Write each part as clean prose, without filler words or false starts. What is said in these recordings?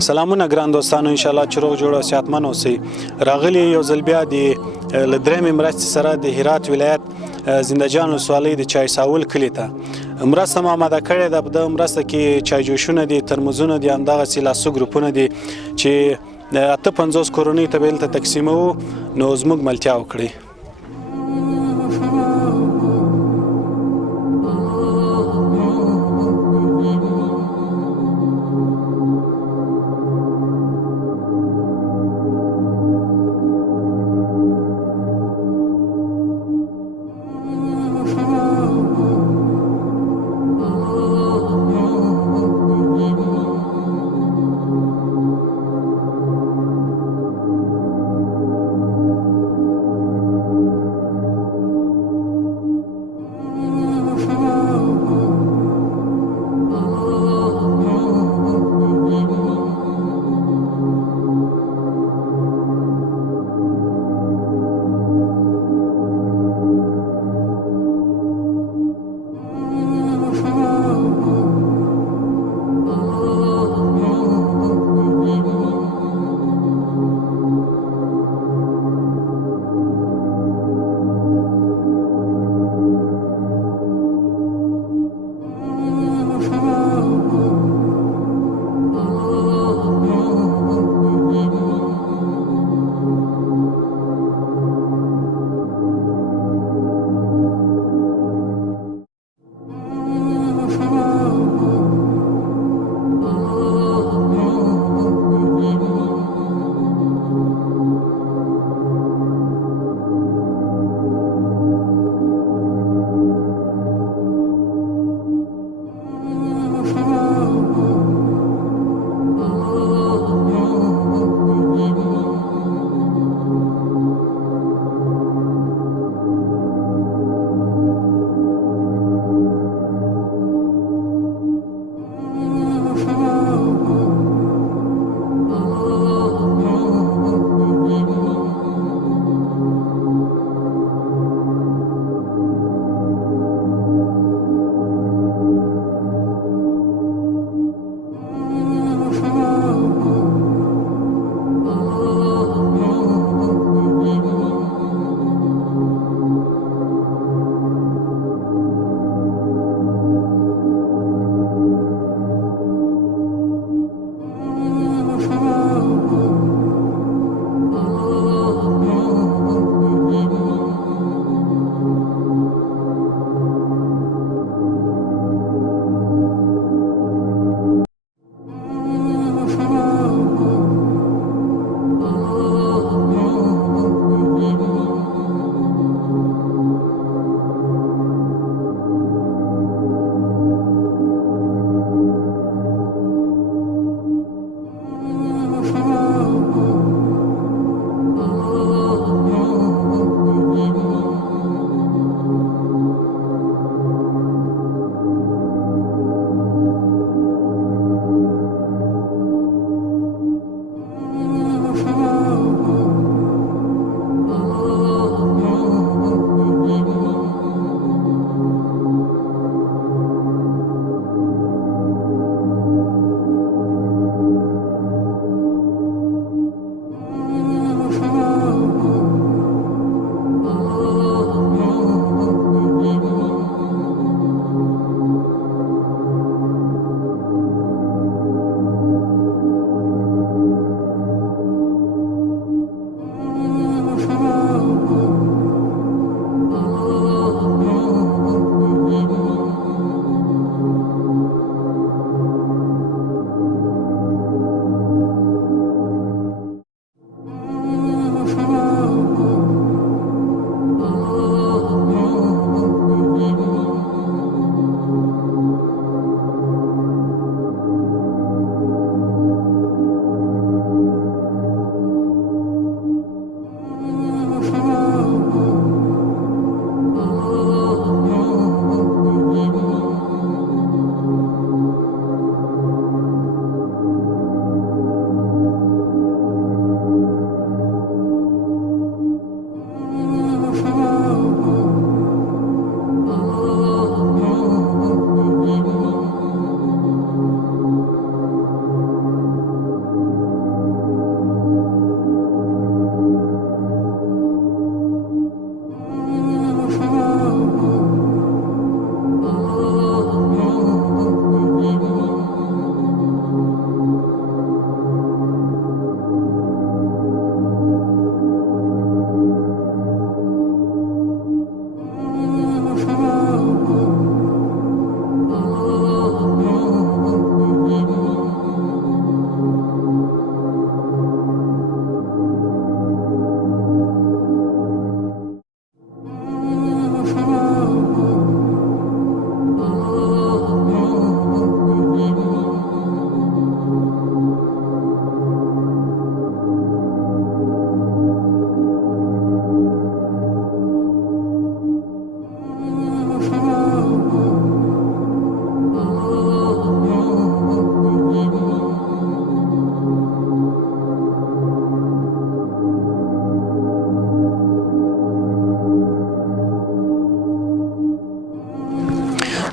سلامونه ګران دوستانو، ان شاء الله چې روغ جوړ او صحتمن اوسئ. راغلي یو ځل بیا د له درېیمې مرستې سره د هرات ولایت زندهجان ولسوالۍ د چای ساول کلي ته مرسته ما آماده کړې ده. په دغه مرسته کې چایجوشونه دي، ترموزونه دي، همدغسې لاسو ګروپونه دي چې 58 کورنیو ته به دلته تقسیموو. نو زموږ ملتیا وکړئ.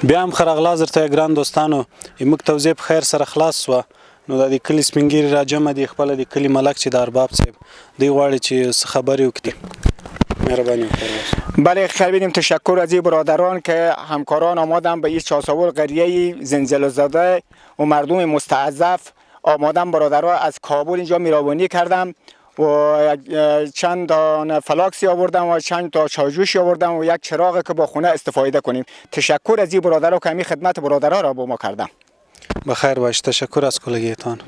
بیا هم خرغلا زرته ګران دوستانو موږ توضیح په خیر سره خلاص سوه نو د دې کلي سپینګیري راجمع دي خپله د کلي ملک چې د ارباب صاحب دوی غواړي چې څه خبرې وکړي مهرباني وکړئ. بله خیلی بینیم تشکر از این برادران که همکاران آمادن به این چاساول قریه زلزله زده و مردم مستضعف آمادن برادران از کابل اینجا میرابانی کردم و چند تا فلاکسی آوردم و چند تا چاجوشی آوردم و یک چراغ که با خونه استفاده کنیم. تشکر از این برادران که همین خدمت برادران را با ما کردم. بخیر باش. تشکر از کلگیتان.